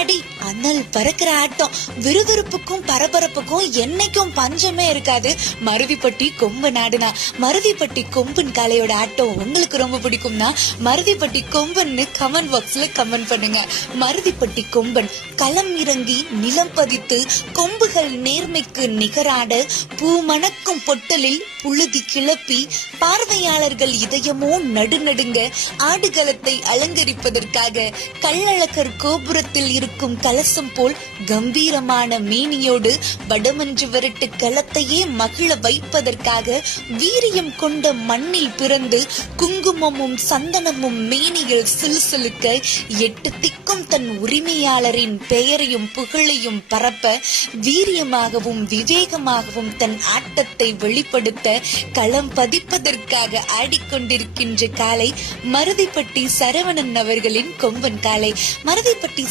அடி அனல் பறக்கிற ஆட்டம், விறுவிறுப்புக்கும் பரபரப்புக்கும் என்னைக்கும் பஞ்சமே இருக்காது. மருதிப்பட்டி கொம்பு நாடுனா மருதிப்பட்டி கொம்பன் காளையோட ஆட்டம் உங்களுக்கு ரொம்ப பிடிக்கும்னா மருதிப்பட்டி கொம்பன்னு கமெண்ட் பாக்ஸ்ல கமெண்ட் பண்ணுங்க. மருதிப்பட்டி கொம்பன் களம் இறங்கி நிலம் பதித்து கொம்புகள் நேர்மைக்கு நிகராட பூ மணக்கும் பொட்டலில் புழுதி கிளப்பி பார்வையாளர்கள் இதயமோ நடுநடுங்க ஆடுகளத்தை அலங்கரிப்பதற்காக கள்ளழகர் கோபுரத்தில் இருக்கும் கலசம் போல் கம்பீரமான மேனியோடு வடமஞ்சு விரட்டு களத்தையே மகிழ வைப்பதற்காக வீரியம் கொண்ட மண்ணில் பிறந்து குங்குமமும் சந்தனமும் மேனியில் சிலுசிலுக்க 8 திக்கும் தன் உரிமையாளரின் பெயரையும் புகழையும் பரப்ப வீரியமாகவும் விவேகமாகவும் தன் ஆட்டத்தை வெளிப்படுத்த களம் பதிப்பதற்காக ஆடிக்கொண்டிருக்கின்ற காலை மருதிப்பட்டி சரவணன் அவர்களின் கொம்பன் காலை. மருதிப்பட்டி